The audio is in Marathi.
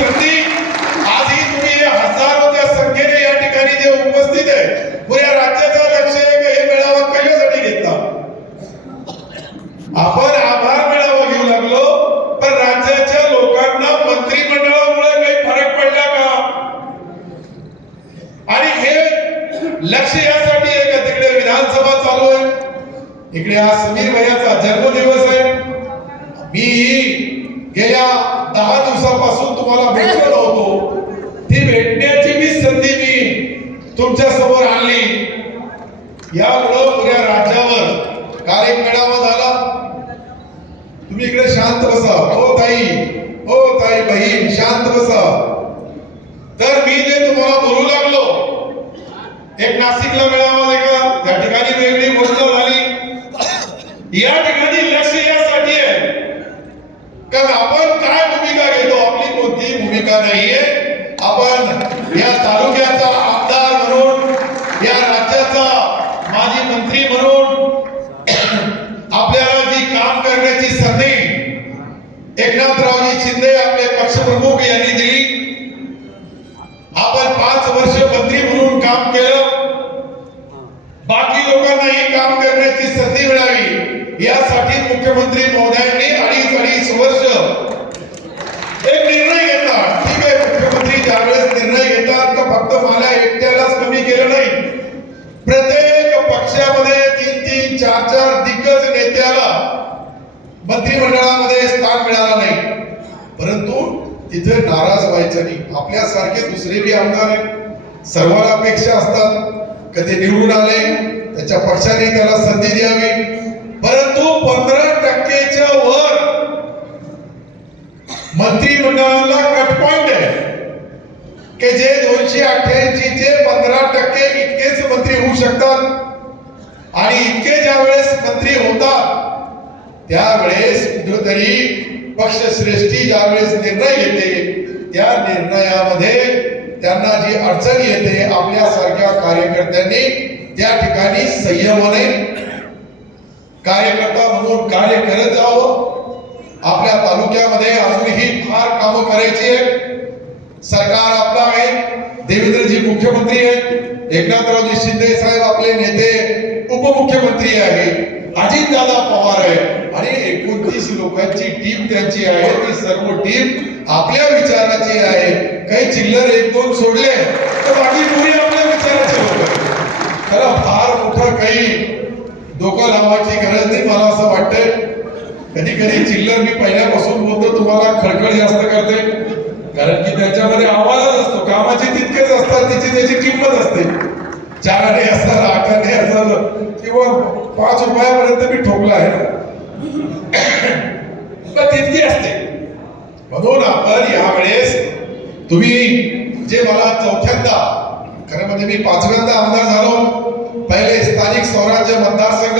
शक्ती. आजही तुम्ही हजारोच्या संख्येने या ठिकाणी जे उपस्थित आहे पुऱ्या राज्याचा लक्ष हे मेळावा कशासाठी घेतला. आपण आभार मेळावा घेऊ लागलो पण राज्याच्या लोकांना मंत्रिमंडळामुळे काही फरक पडला का? आणि हे लक्ष यासाठी आहे का? तिकडे विधानसभा चालू आहे. इकडे आज समीर भैयाचा जन्मदिवस आहे. मी गेल्या दहा दिवसापासून तुम्हाला भेटलो होतो. ती भेटण्याची मी संधी मी तुमच्यासमोर आणली. यामुळं पुऱ्या राज्यावर काल एक मेळावा झाला. तुम्ही इकडे शांत बसा. हो ताई हो ताई बहीण शांत बसा. तर मी ते तुम्हाला बोलू लागलो एक नाशिकला मेळावा एका त्या ठिकाणी वेगळी गोष्ट झाली. या ठिकाणी लक्ष यासाठी आहे कारण आपण काय भूमिका घेतो आपली कोणती नाहीये. आपण या तालुक्याचा आमदार म्हणून या राज्याचा माजी मंत्री म्हणून आपल्याला जी काम करण्याची संधी एकनाथरावजी शिंदे आपले पक्षप्रमुख यांनी दिली. आपण पाच वर्ष मंत्री म्हणून काम केलं. बाकी लोकांनाही काम करण्याची संधी मिळावी. यासाठी मुख्यमंत्री महोदयांनी अडीच अडीच वर्ष एक निर्णय चार चार दिग्गज नेत्याला मंत्रिमंडळामध्ये स्थान मिळालं नाही. परंतु तिथे नाराज व्हायचं नाही. आपल्यासारखे दुसरे बी आमदार आहेत. सर्वांना अपेक्षा असतात. कधी निवडून आले त्याच्या पक्षाने त्याला संधी द्यावी. परंतु पंधरा टक्केच्या वर मंत्रिमंडळाला कटपॉइंट आहे की जे दोनशे अठ्ठ्याऐंशी चे पंधरा टक्के इतकेच मंत्री होऊ शकतात आणि इतके मंत्री होता त्यावेळेस कुठेतरी पक्षश्रेष्ठी ज्यावेळेस निर्णय घेते त्या निर्णयामध्ये त्यांना जी अडचण येते आपल्यासारख्या कार्यकर्त्यांनी त्या ठिकाणी संयमाने कार्यकर्ता म्हणून कार्य करत जावं. आपल्या तालुक्यामध्ये अजूनही फार कामं करायची आहेत. सरकार आपला आहे. देवेंद्रजी मुख्यमंत्री आहेत. एकनाथरावजी शिंदे साहेब आपले नेते उपमुख्यमंत्री आहे अजितदादा पवार आहे आणि एकोणतीस लोकांची टीम त्यांची आहे ती सर्व टीम आपल्या विचाराची आहे. काही चिल्लर एक दोन सोडले तर बाकी कोणी आपल्या विचाराचे लोक? त्याला फार मोठं काही डोकं लावायची गरज नाही मला असं वाटतंय. कधी कधी चिल्लर मी पहिल्यापासून बोलतो तुम्हाला खडखड जास्त करते. कारण की त्याच्यामध्ये आवाजच असतो कामाचे तितकेच असतात तिची त्याची किंमत असते. चार आणि असतात आठ आणे असतात किंवा पाच रुपयापर्यंत मी ठोकला आहे. पण तितकी असते. म्हणून आपण यावेळेस तुम्ही जे मला चौथ्यांदा खरं म्हणजे मी पाचव्यांदा आमदार झालो. पहिले स्थानिक स्वराज्य मतदारसंघ